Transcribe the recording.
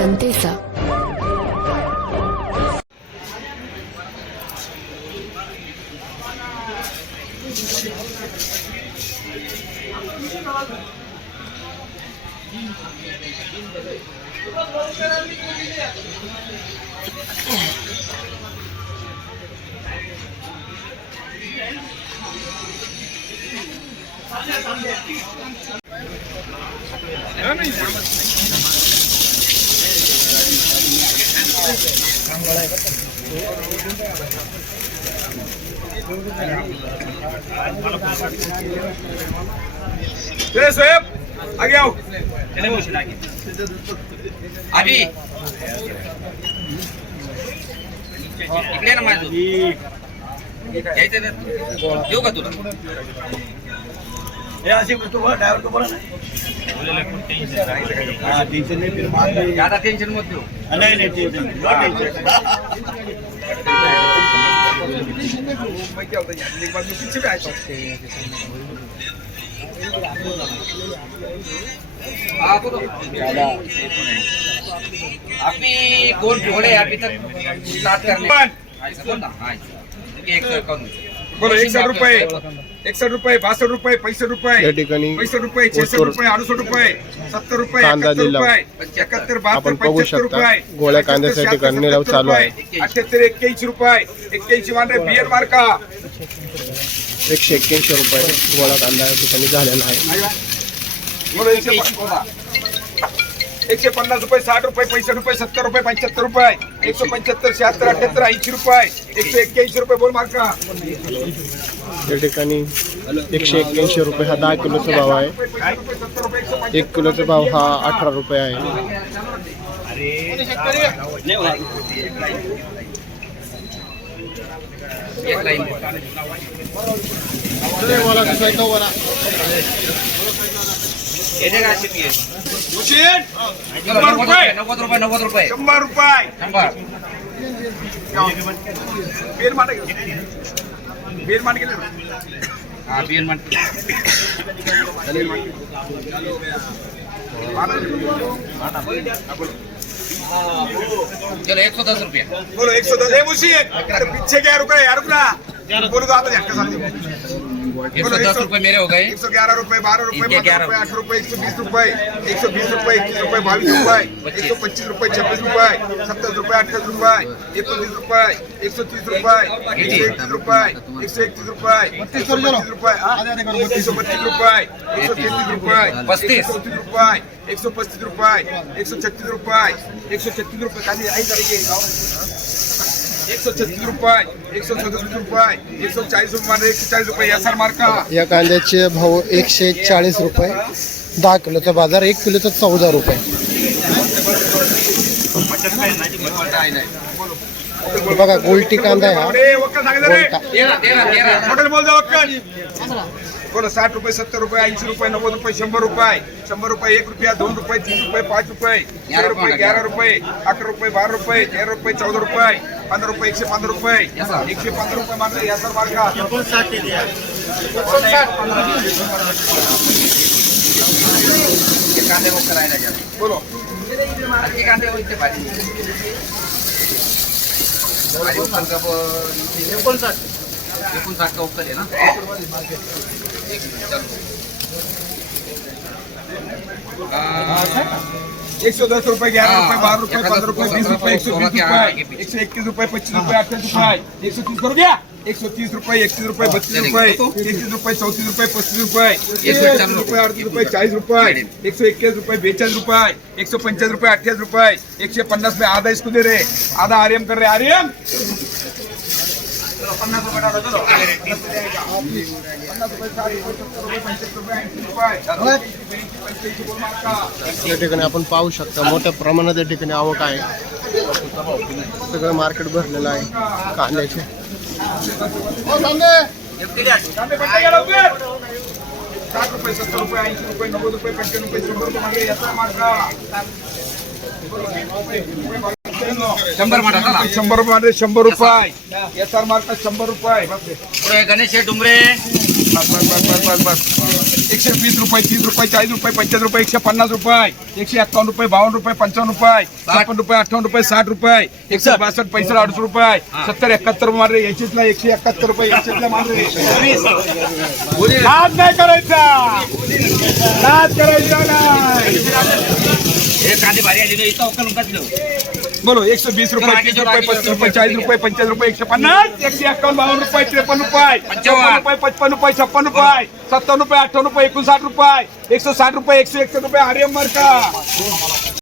जनतेचा चले सोएब आगे आओ अभि इकडे ना माझं यायचं ना देऊ का तुला ज्यादा टेन्शन मत देऊ मैं क्या होता है एक बार मैं पीछे भी आया था हा बोलो अभी कोण ठेवले अभी तक स्टार्ट करने पण. ऐसा बोल ना हा एक सर करून बोलो एकसठ रुपये. एकसठ रुपये बासष्ट रुपये पैंसठ रुपये. या ठिकाणी पैंसठ रुपये ओतूर रुपये अडुसष्ट रुपये सत्तर रुपये कांदा एकाहत्तर. रुपये एकाहत्तर बहात्तर आपण बघू पंच्याहत्तर शकता. रुपये गोळ्या सत्तर चालू आहे. अठ्याहत्तर एक्क्याऐंशी रुपये एक्क्याऐंशी वांडे बियर मार्का. एकशे एक्क्याऐंशी रुपये गोळा कांदा या ठिकाणी झालेला आहे. एकशे एकशे पन्नास रुपये साठ रुपये पैंसठ रुपये सत्तर रुपये पंच्याहत्तर रुपये एकशे पंच्याहत्तर शहात्तर अठ्याहत्तर ऐंशी रुपये एकशे एक्क्याऐंशी रुपये बोल मार्का. या ठिकाणी एकशे एक्क्याऐंशी रुपये हा दहा किलोचा भाव आहे. एक किलोचा भाव हा अठरा रुपये आहे. एक लाईन येते का अशी पी हुसेन, शंभर रुपये नव्वद रुपये नव्वद रुपये शंभर रुपये शंभर बेर मांडे गेले बेर मांडे गेले ना हा बियन म्हण चलो एक सौ दस रुपया बोलो एक सौ दस है मुशीन अरे पीछे क्या रुका है यार रुकना बोलो तो आता झटका साथ एक सौ दस रुपये मेरे हो गए। एक सौ ग्यारह रुपए बारह रुपए पंद्रह रुपए आठ रुपए एक सौ बीस रुपए एक सौ बीस रुपए इक्कीस रुपए बाईस रुपए एक सौ पच्चीस रुपए छब्बीस रुपए सत्ताईस रुपए अट्ठाईस रुपए एक सौ तीस रुपए एक सौ तीस रुपए एक सौ इकतीस रुपए एक सौ इकतीस रुपए एक सौ पच्चीस रुपए हाँ? एक सौ बत्तीस रुपए एक सौ तैतीस रुपए पस्तीस. एक सौ तीस रुपए एक सौ पस्तीस रुपए एक सौ छत्तीस रुपए एक सौ छत्तीस रुपए खाली आई करेंगे एक सौ छत्तीस रुपये एक सौ सदतीस रुपये एक सौ चाळीस रुपये एक सौ चाळीस रुपये यासार मार्का. या कांद्याचे भाव एकशे चाळीस रुपये दहा किलोचा बाजार एक किलोचा चौदा रुपये. बघा गोलटी कांदा आहे हा. बोला साठ रुपये सत्तर रुपये ऐंशी रुपये नव्वद रुपये शंभर रुपये. शंभर रुपये एक रुपया दोन रुपये तीन रुपये पाच रुपये. तेरा रुपये ग्यारह रुपये अकरा रुपये बारा रुपये तेरा रुपये चौदा रुपये. पंधरा रुपये एकशे पंधरा रुपये. एकशे पंधरा रुपये मारले यासार मार्का ये कांदे करायला जा बोलो. कांदे होते भाजी एकोणसाठ. एकोणसाठ का उपकर आहे ना? एक मिनिट, एक सौ दस रुपये ग्यारह हाँ, रुपये बारह रुपये एक पंद्रह रुपये बीस रुपये एक सौ बीस रुपये। एक सौ इक्कीस रुपये पच्चीस रुपये अट्ठाईस रुपये एक सौ तीस कर दिया एक सौ तीस रुपये इकतीस रुपये बत्तीस रुपये तेहतीस रुपये चौतीस रुपये पस्तीस रुपये एक रुपये अडतीस रुपये चाळीस रुपये एक सौ इक्कीस रुपये बेचाळीस रुपये एक सौ पंचाळीस रुपये अठ्ठावीस रुपये एकशे पन्नास में आधा इसको दे रे आधा आर्यम कर रहे आर्यम पन्नास रुपये चलो. पन्नास रुपये, साठ रुपये, सत्तर रुपये, रुपये, ऐंशी रुपये. या ठिकाणी आपण पाहू शकता मोठ्या प्रमाणात या ठिकाणी आवक आहे सगळं मार्केट भरलेलं आहे कांद्याचे साठ रुपये सत्तर रुपये ऐंशी रुपये नव्वद रुपये पंच्याण्णव रुपये शंभर रुपये याचा शंभर चला. शंभर रुपये शंभर रुपये. एस आर मार्क शंभर रुपये. पुढे गणेश डुंबरे बस बस बस बस बस बस. एकशे वीस रुपये तीस रुपये चाळीस रुपये पंचाळीस रुपये एकशे पन्नास रुपये. एकशे एक्कावन्न रुपये बावन्न रुपये पंचावन्न रुपये. छप्पन रुपये अठ्ठावन्न रुपये साठ रुपये. एकशे बासष्ट पैसे अडीच रुपये. सत्तर एकाहत्तर मार ऐंशीला एकशे एकाहत्तर रुपये ऐंशीला मार. नाद नाही करायचा. नाद करायचा नाही. हे कांदे भारी आले इथं उकल बोलो एकशे वीस रुपये तीस रुपये पस्तीस रुपये चाळीस रुपये पंचाळीस रुपये एकशे पन्नास? एकशे एकावन्न बावन्न रुपये त्रेपन्न रुपये. पंचावन्न. रुपये पचपन्न रुपये छप्पन्न रुपये. सत्तावन्न रुपये अठ्ठावन्न रुपये एकोणसाठ रुपये. एकशे साठ रुपये एकशे एकसष्ट रुपये. आर्यन मार्का.